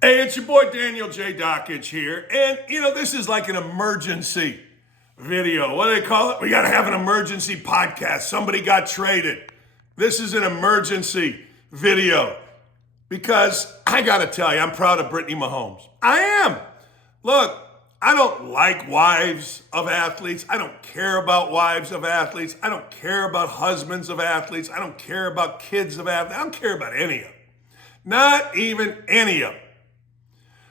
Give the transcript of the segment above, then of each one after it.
Hey, it's your boy Daniel J. Dockage here. And, this is like an emergency video. What do they call it? We got to have an emergency podcast. Somebody got traded. This is an emergency video because I got to tell you, I'm proud of Brittany Mahomes. I am. Look, I don't like wives of athletes. I don't care about wives of athletes. I don't care about husbands of athletes. I don't care about kids of athletes. I don't care about any of them. Not even any of them.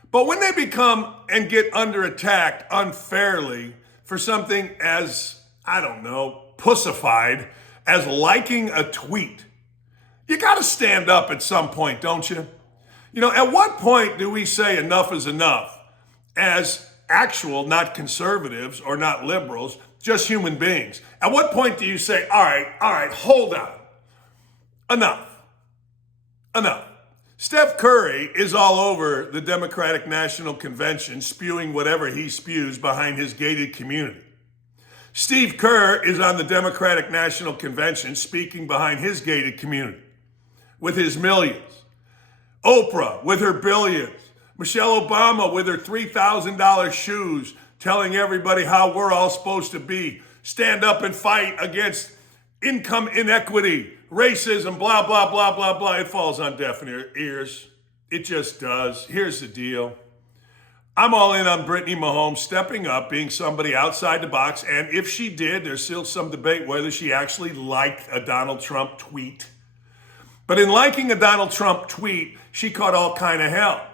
But when they become and get under attack unfairly for something as, pussified as liking a tweet, you got to stand up at some point, don't you? At what point do we say enough is enough as actual, not conservatives or not liberals, just human beings? At what point do you say, all right, hold on. Enough. Steph Curry is all over the Democratic National Convention spewing whatever he spews behind his gated community. Steve Kerr is on the Democratic National Convention speaking behind his gated community with his millions. Oprah with her billions. Michelle Obama with her $3,000 shoes telling everybody how we're all supposed to be. Stand up and fight against income inequity, racism, blah, blah, blah, blah, blah. It falls on deaf ears. It just does. Here's the deal. I'm all in on Brittany Mahomes stepping up, being somebody outside the box. And if she did, there's still some debate whether she actually liked a Donald Trump tweet. But in liking a Donald Trump tweet, she caught all kind of hell.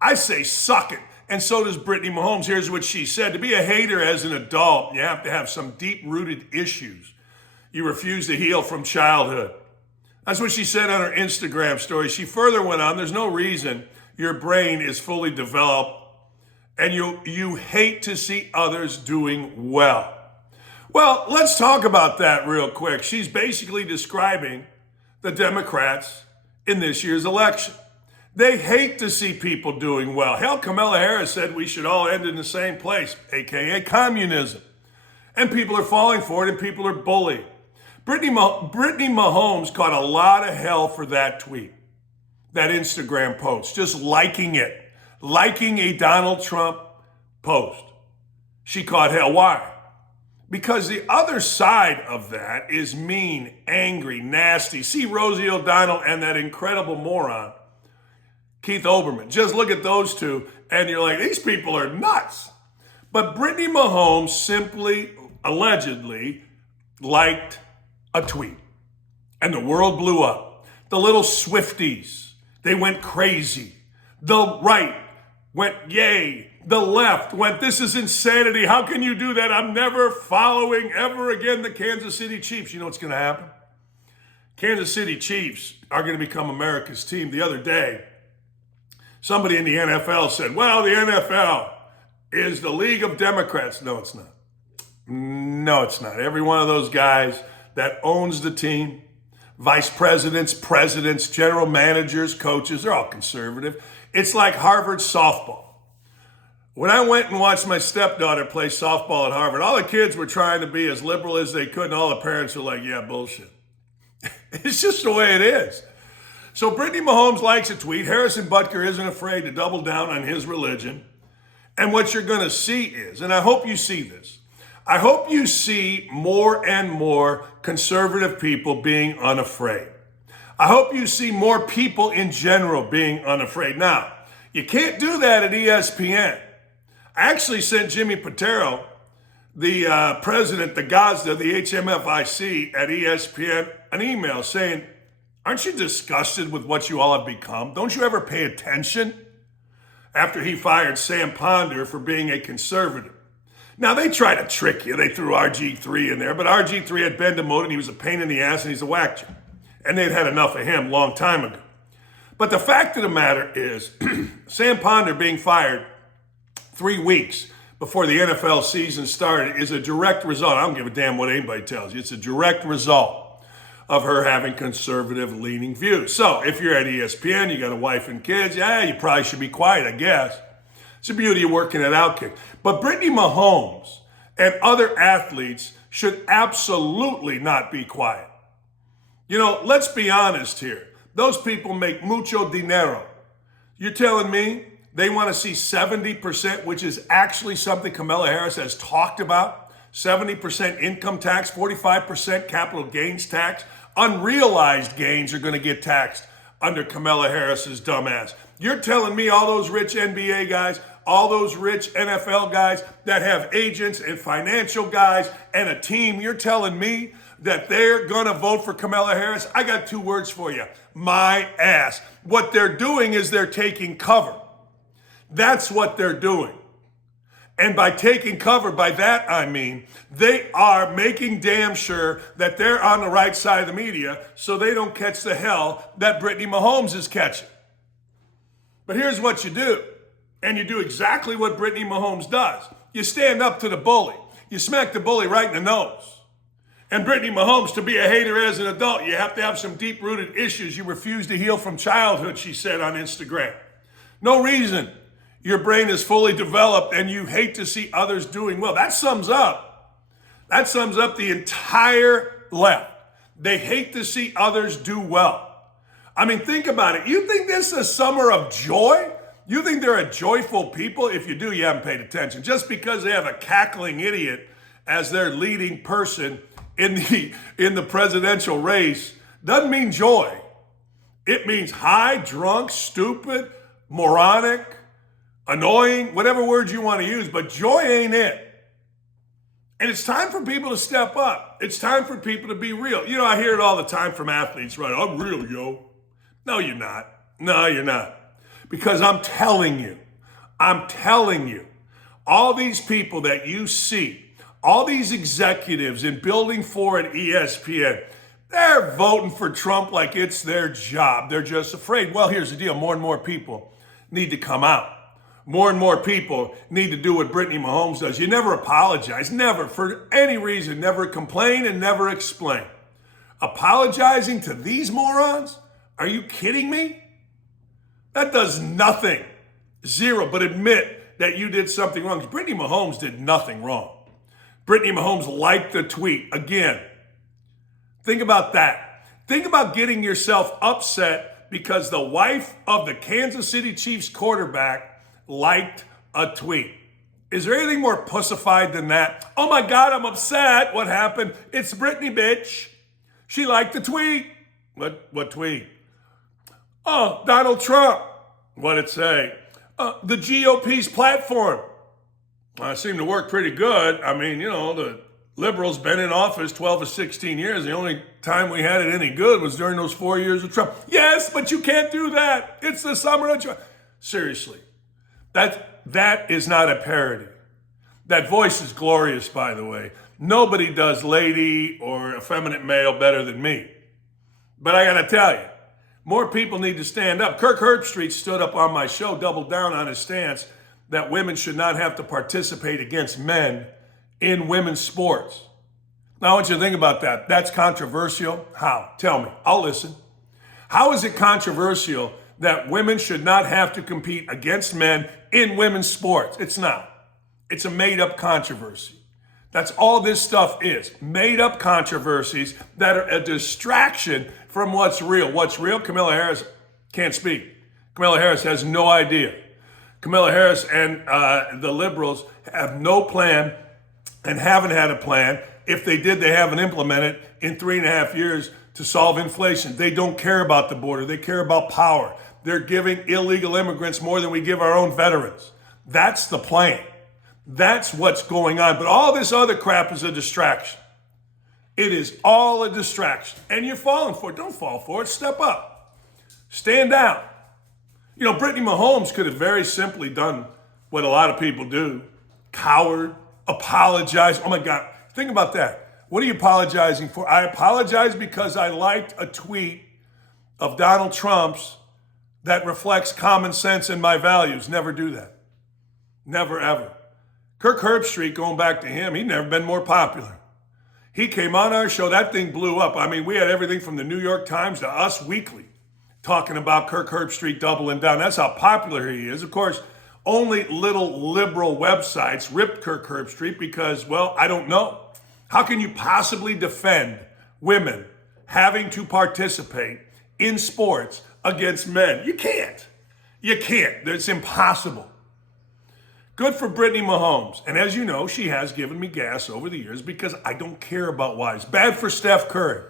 I say suck it. And so does Brittany Mahomes. Here's what she said. To be a hater as an adult, you have to have some deep-rooted issues you refuse to heal from childhood. That's what she said on her Instagram story. She further went on, there's no reason your brain is fully developed and you hate to see others doing well. Well, let's talk about that real quick. She's basically describing the Democrats in this year's election. They hate to see people doing well. Hell, Kamala Harris said we should all end in the same place, aka communism. And people are falling for it and people are bullied. Brittany Mahomes caught a lot of hell for that tweet, that Instagram post, just liking it, liking a Donald Trump post. She caught hell. Why? Because the other side of that is mean, angry, nasty. See Rosie O'Donnell and that incredible moron, Keith Olbermann. Just look at those two and you're like, these people are nuts. But Brittany Mahomes simply, allegedly, liked a tweet. And the world blew up. The little Swifties, they went crazy. The right went yay. The left went, this is insanity. How can you do that? I'm never following ever again the Kansas City Chiefs. You know what's going to happen? Kansas City Chiefs are going to become America's team. The other day, somebody in the NFL said, well, the NFL is the League of Democrats. No, it's not. No, it's not. Every one of those guys that owns the team, vice presidents, presidents, general managers, coaches, they're all conservative. It's like Harvard softball. When I went and watched my stepdaughter play softball at Harvard, all the kids were trying to be as liberal as they could, and all the parents were like, yeah, bullshit. It's just the way it is. So Brittany Mahomes likes a tweet. Harrison Butker isn't afraid to double down on his religion. And what you're going to see is, and I hope you see this, I hope you see more and more conservative people being unafraid. I hope you see more people in general being unafraid. Now, you can't do that at ESPN. I actually sent Jimmy Patero, the president, the Gazda, the HMFIC at ESPN, an email saying, aren't you disgusted with what you all have become? Don't you ever pay attention? After he fired Sam Ponder for being a conservative. Now, they try to trick you. They threw RG3 in there, but RG3 had been demoted. He was a pain in the ass, and he's a whack job. And they'd had enough of him a long time ago. But the fact of the matter is, Sam Ponder being fired 3 weeks before the NFL season started is a direct result. I don't give a damn what anybody tells you. It's a direct result of her having conservative-leaning views. So if you're at ESPN, you got a wife and kids, yeah, you probably should be quiet, I guess. It's the beauty of working at OutKick. But Brittany Mahomes and other athletes should absolutely not be quiet. Let's be honest here. Those people make mucho dinero. You're telling me they want to see 70%, which is actually something Kamala Harris has talked about, 70% income tax, 45% capital gains tax. Unrealized gains are going to get taxed under Kamala Harris's dumbass. You're telling me all those rich NBA guys, all those rich NFL guys that have agents and financial guys and a team, you're telling me that they're going to vote for Kamala Harris? I got two words for you. My ass. What they're doing is they're taking cover. That's what they're doing. And by taking cover, by that I mean they are making damn sure that they're on the right side of the media so they don't catch the hell that Brittany Mahomes is catching. But here's what you do. And you do exactly what Brittany Mahomes does. You stand up to the bully. You smack the bully right in the nose. And Brittany Mahomes, to be a hater as an adult, you have to have some deep-rooted issues you refuse to heal from childhood, she said on Instagram. No reason your brain is fully developed and you hate to see others doing well. That sums up the entire left. They hate to see others do well. I mean, think about it. You think this is a summer of joy? You think they're a joyful people? If you do, you haven't paid attention. Just because they have a cackling idiot as their leading person in the presidential race doesn't mean joy. It means high, drunk, stupid, moronic, annoying, whatever words you want to use, but joy ain't it. And it's time for people to step up. It's time for people to be real. You know, I hear it all the time from athletes, right? I'm real, yo. No, you're not. No, you're not. Because I'm telling you, all these people that you see, all these executives in Building 4 at ESPN, they're voting for Trump like it's their job. They're just afraid. Well, here's the deal. More and more people need to come out. More and more people need to do what Brittany Mahomes does. You never apologize. Never. For any reason. Never complain and never explain. Apologizing to these morons? Are you kidding me? That does nothing. Zero. But admit that you did something wrong. Brittany Mahomes did nothing wrong. Brittany Mahomes liked the tweet. Again, think about that. Think about getting yourself upset because the wife of the Kansas City Chiefs quarterback liked a tweet. Is there anything more pussified than that? Oh my God, I'm upset. What happened? It's Brittany, bitch. She liked the tweet. What tweet? Oh, Donald Trump. What'd it say? The GOP's platform. It seemed to work pretty good. I mean, you know, the liberals been in office 12 or 16 years. The only time we had it any good was during those 4 years of Trump. Yes, but you can't do that. It's the summer of Trump. Seriously, that is not a parody. That voice is glorious, by the way. Nobody does lady or effeminate male better than me. But I got to tell you, more people need to stand up. Kirk Herbstreit stood up on my show, doubled down on his stance that women should not have to participate against men in women's sports. Now, I want you to think about that. That's controversial. How? Tell me. I'll listen. How is it controversial that women should not have to compete against men in women's sports? It's not. It's a made-up controversy. That's all this stuff is. Made-up controversies that are a distraction from what's real. What's real? Kamala Harris can't speak. Kamala Harris has no idea. Kamala Harris and the liberals have no plan and haven't had a plan. If they did, they haven't implemented in 3.5 years to solve inflation. They don't care about the border. They care about power. They're giving illegal immigrants more than we give our own veterans. That's the plan. That's what's going on. But all this other crap is a distraction. It is all a distraction. And you're falling for it. Don't fall for it. Step up. Stand down. You know, Brittany Mahomes could have very simply done what a lot of people do. Coward, apologize. Oh my God, think about that. What are you apologizing for? I apologize because I liked a tweet of Donald Trump's that reflects common sense and my values. Never do that. Never, ever. Kirk Herbstreit, going back to him, he'd never been more popular. He came on our show, that thing blew up. I mean, we had everything from the New York Times to Us Weekly talking about Kirk Herbstreit doubling down. That's how popular he is. Of course, only little liberal websites ripped Kirk Herbstreit because, well, I don't know. How can you possibly defend women having to participate in sports against men? You can't. You can't. It's impossible. Good for Brittany Mahomes. And as you know, she has given me gas over the years because I don't care about wives. Bad for Steph Curry.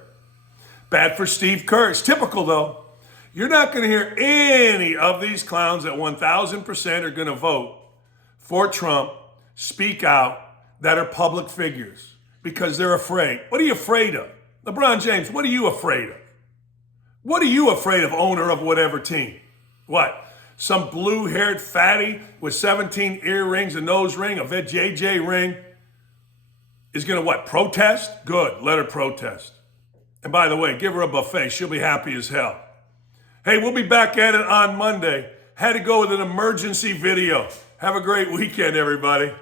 Bad for Steve Kerr. It's typical, though. You're not going to hear any of these clowns that 1,000% are going to vote for Trump speak out that are public figures because they're afraid. What are you afraid of? LeBron James, what are you afraid of? What are you afraid of, owner of whatever team? What? Some blue-haired fatty with 17 earrings, a nose ring, a JJ ring is going to what? Protest? Good. Let her protest. And by the way, give her a buffet. She'll be happy as hell. Hey, we'll be back at it on Monday. Had to go with an emergency video. Have a great weekend, everybody.